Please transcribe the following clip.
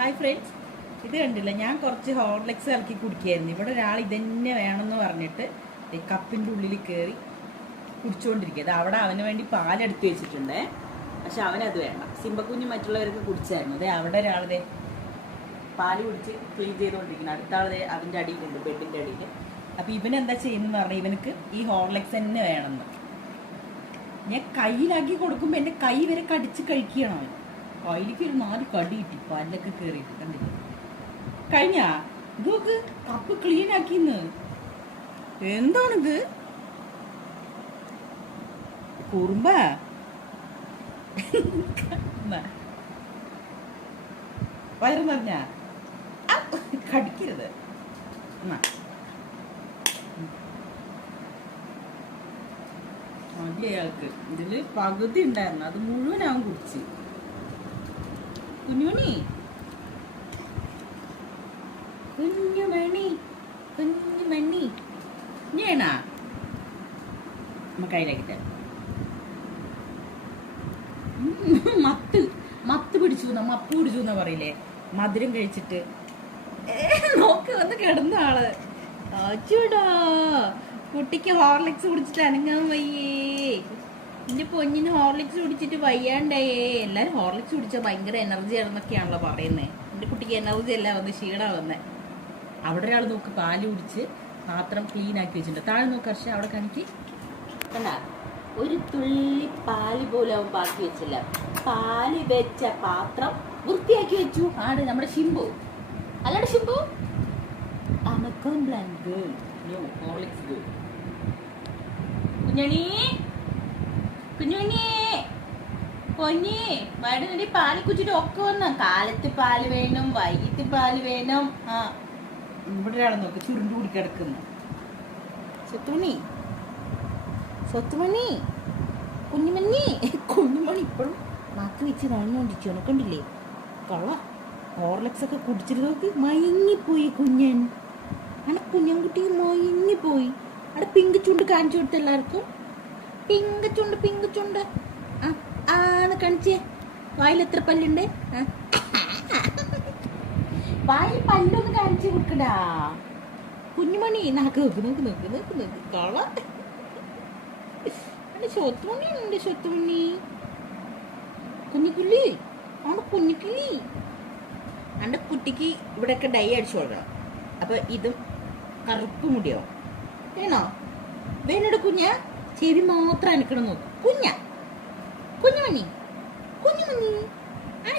Hi friends, ഇത് കണ്ടില്ല, ഞാൻ കുറച്ച് ഹോർലിക്സ് ഇറക്കി കുടിക്കായിരുന്നു. ഇവിടെ ഒരാൾ ഇതന്നെ വേണമെന്ന് പറഞ്ഞിട്ട് കപ്പിൻ്റെ ഉള്ളിൽ കയറി കുടിച്ചുകൊണ്ടിരിക്കുക. അത് അവിടെ അവന് വേണ്ടി പാലെടുത്ത് വെച്ചിട്ടുണ്ട്. പക്ഷെ അവനത് വേണ്ട. സിംബക്കുഞ്ഞ് മറ്റുള്ളവരൊക്കെ കുടിച്ചായിരുന്നു. അതെ അവിടെ ഒരാളതെ പാല് കുടിച്ച് ക്ലീൻ ചെയ്തുകൊണ്ടിരിക്കുന്നത്. അടുത്ത ആളതെ അതിൻ്റെ അടിയിലുണ്ട്, ബെഡിൻ്റെ അടിയിൽ. അപ്പോൾ ഇവനെന്താ ചെയ്യുന്നതെന്ന് പറഞ്ഞാൽ ഇവനക്ക് ഈ ഹോർലിക്സ് തന്നെ വേണമെന്ന്. ഞാൻ കയ്യിലാക്കി കൊടുക്കുമ്പോൾ എൻ്റെ കൈ വരെ കടിച്ച് കഴിക്കണം അവൻ. കയ്യിലേക്ക് ഒരു 4 കടി കിട്ടി, പല്ലൊക്കെ കയറിയിട്ട്. കണ്ടില്ല കഴിഞ്ഞാ ഇതൊക്കെ കപ്പ് ക്ലീൻ ആക്കിന്ന്. എന്താണിത് കുറുമ്പ? വയറ് പറഞ്ഞ കടിക്കരുത്. മതി അയാൾക്ക്. ഇതില് പകുതി ഉണ്ടായിരുന്നു, അത് മുഴുവൻ അവൻ കുടിച്ച്. കുഞ്ഞുമണി കുഞ്ഞുമണി കുഞ്ഞുമണി ഞാനാ നമ്മ കയ്യിലാക്കിട്ട മത്ത് മത്ത് പിടിച്ചു മപ്പ് പിടിച്ചു എന്നാ പറയില്ലേ, മധുരം കഴിച്ചിട്ട്. നോക്ക് വന്ന് കിടന്ന ആള്. ആച്ചൂടാ, കുട്ടിക്ക് ഹോർലിക്സ് കുടിച്ചിട്ട് അനങ്ങാൻ വയ്യേ. എന്റെ പൊന്നിന് ഹോർലിക്സ് കുടിച്ചിട്ട് വയ്യാണ്ടായേ. എല്ലാരും ഹോർലിക്സ് കുടിച്ചാൽ ഭയങ്കര എനർജി ആണെന്നൊക്കെയാണല്ലോ പറയുന്നത്. എന്റെ കുട്ടിക്ക് എനർജി അല്ല വന്ന് ക്ഷീണ വന്നേ. അവിടെ ഒരാൾ നോക്ക് പാല് കുടിച്ച് പാത്രം ക്ലീൻ ആക്കി വെച്ചിട്ടുണ്ട്. താഴെ നോക്ക് ഹർഷ, അവിടെ കാണിക്ക്. കണ്ടാ, ഒരു തുള്ളി പാല് പോലും അവൻ ബാക്കി വെച്ചില്ല. പാല് വെച്ച പാത്രം വൃത്തിയാക്കി വെച്ചു. ആണ് നമ്മുടെ ഷിംബു. അല്ലാടെ ഷിംബു കുഞ്ഞണി കുഞ്ഞുണ്ണി പൊന്നി വേണ്ടി പാല് കുച്ചിട്ട് ഒക്കെ വന്ന. കാലത്ത് പാല് വേണം, വൈകിട്ട് പാല് വേണം. ആ ഇവിടെ ഒരാളെ നോക്ക് ചുരുണ്ടു കൂടി കിടക്കുന്നു. സ്വത്തുമണി സ്വത്തുമണി കുഞ്ഞുമണി കുഞ്ഞുമണി ഇപ്പോഴും നാക്ക് വെച്ച് നടന്നുകൊണ്ടിരിക്കുന്നു. കണ്ടില്ലേ കൊള്ള. ഹോർലിക്സ് ഒക്കെ കുടിച്ചിട്ട് നോക്ക് മയങ്ങിപ്പോയി കുഞ്ഞൻ. അവിടെ കുഞ്ഞൻകുട്ടി മയങ്ങിപ്പോയി. അവിടെ പിങ്ക് ചുണ്ട് കാണിച്ചു കൊടുത്ത എല്ലാവർക്കും. പിങ്ക് ചുണ്ട് പിങ്ക് ചുണ്ട് ആണ് കാണിച്ചേ. വായിൽ എത്ര പല്ലുണ്ട്? വായിൽ പല്ലൊന്ന് കാണിച്ചു കൊടുക്കടാ കുഞ്ഞുമണി. നാക്ക് നോക്ക് നോക്ക് നോക്ക് നോക്ക് നോക്ക് കള. സ്വത്തുമണി ഉണ്ട്, സ്വത്തുമണി കുഞ്ഞിക്കുള്ളി ആണ് കുഞ്ഞിക്കുള്ളി. അന്റെ കുട്ടിക്ക് ഇവിടെയൊക്കെ ഡൈ അടിച്ചു കൊടുക്കണം. അപ്പൊ ഇതും കറുപ്പ് മുടിയോ വേണോ? വേനോട് കുഞ്ഞ ചെവി മാത്രം അനക്കണം നോക്ക്. കുഞ്ഞ കുഞ്ഞുമണി കുഞ്ഞുമണി